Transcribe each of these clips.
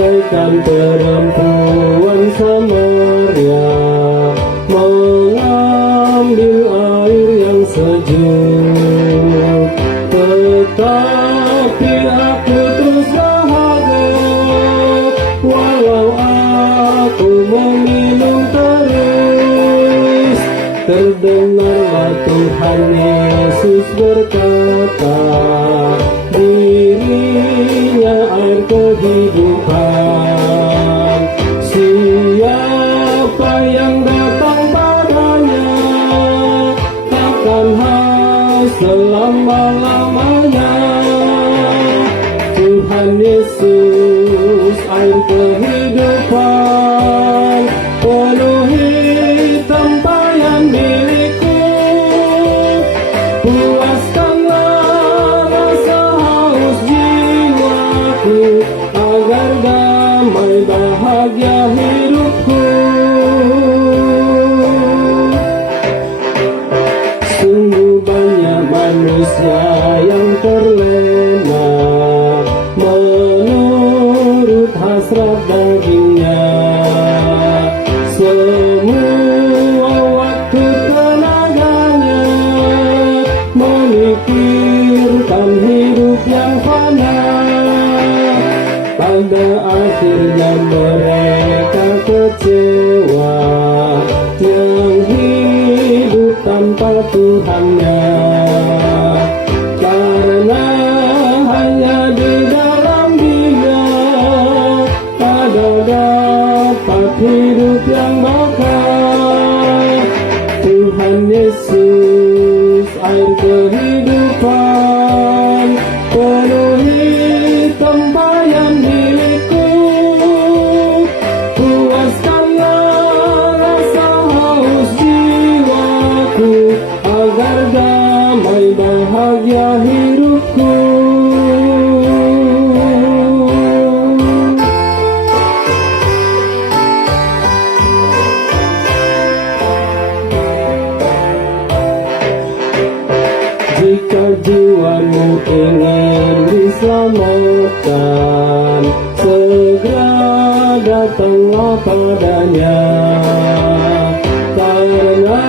bagaikan perempuan Samaria mengambil air yang sejuk, tetapi aku terus dahaga walau aku meminum terus. Terdengarlah Tuhan Yesus berkata, dirinya air kehidupan. Siapa yang datang padanya takkan haus selama-lamanya. Tuhan Yesus air kehidupan, penuhi tempayan milikku. Puaskanlah rasa haus jiwaku, agar damai bahagia hidupku. Sungguh banyak manusia yang terlena menurut hasrat dagingnya. Semua waktu tenaganya memikirkan hidup yang fana. Pada akhirnya mereka kecewa yang hidup tanpa Tuhannya, karena hanya di dalam Dia ada dapat hidup yang bakal. Tuhan Yesus air kehidupan, penuhi tempayan milikku. Puaskanlah rasa haus jiwaku, agar damai bahagia hidupku. Jika jiwamu ingin diselamatkan, segera datanglah padanya, karena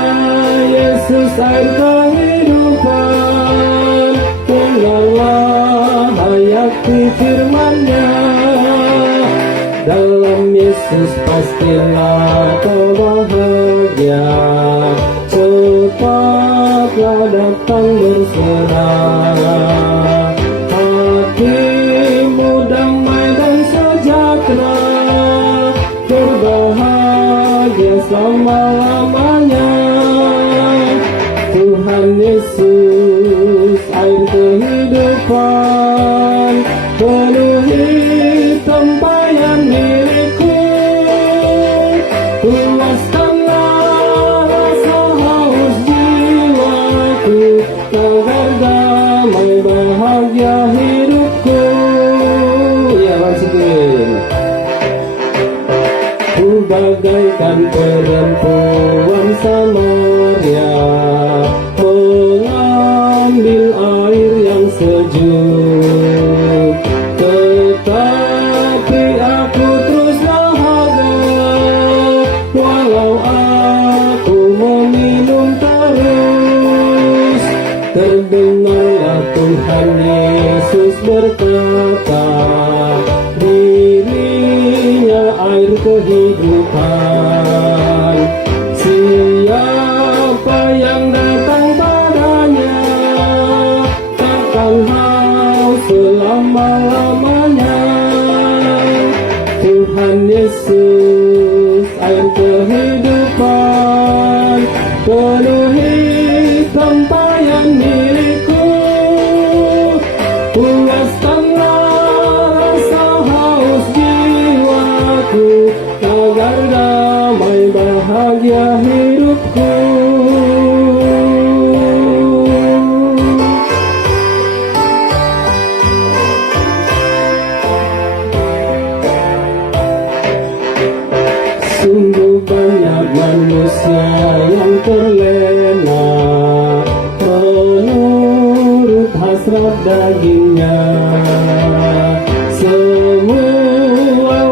Yesus air kehidupan. Dengarlah hayati firman-Nya, dalam Yesus pastilah kau bahagia. Cepatlah datang berserah, hatimu damai dan sejahtera, berbahagia selama-lamanya. Tuhan Yesus air kehidupan, penuhi tempayan milikku. Puaskanlah rasa haus jiwaku, agar damai bahagia hidupku. Ya, masukin. Ku bagaikan perempuan Samaria mengambil air yang sejuk, tetapi aku terus dahaga walau aku meminum terus. Terdengarlah Tuhan Yesus berkata, dirinya air kehidupan. Siapa yang datang padanya takkan haus selama-lamanya. Tuhan Yesus air kehidupan, penuhi tempayan milikku. Puaskanlah rasa haus jiwaku, agar damai bahagia hidupku. Sungguh banyak manusia yang terlena menurut hasrat dagingnya. Semua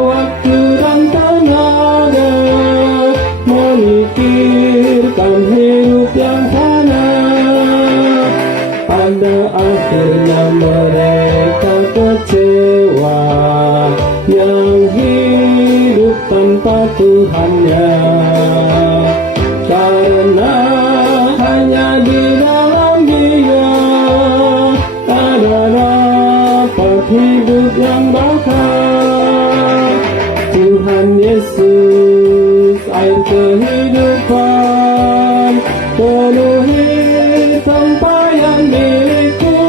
yang hidup tanpa Tuhannya. Karena hanya di dalam Dia ada dapat hidup yang bakal. Tuhan Yesus, air kehidupan, penuhi tempayan milikku.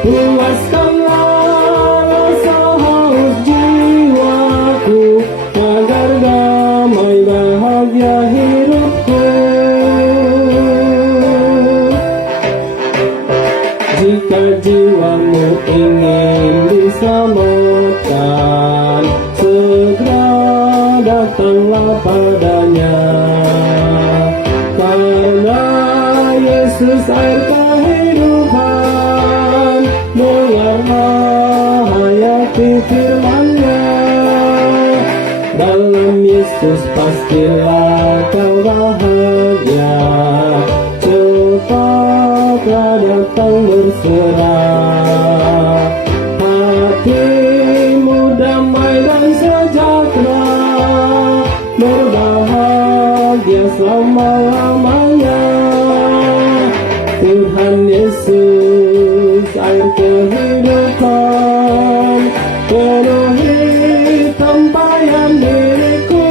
Puaskanlah rasa haus jiwaku, agar damai bahagia hidupku. Jika jiwamu ingin diselamatkan, segera datanglah padanya. Karena Yesus air kehidupan, dengarlah hayati firman-Nya. Dalam Yesus pastilah kau bahagia, cepatlah datang berserah. Hatimu damai dan sejahtera, berbahagia selama-lamanya. Tuhan Yesus, air kehidupan, penuhi tempayan diriku.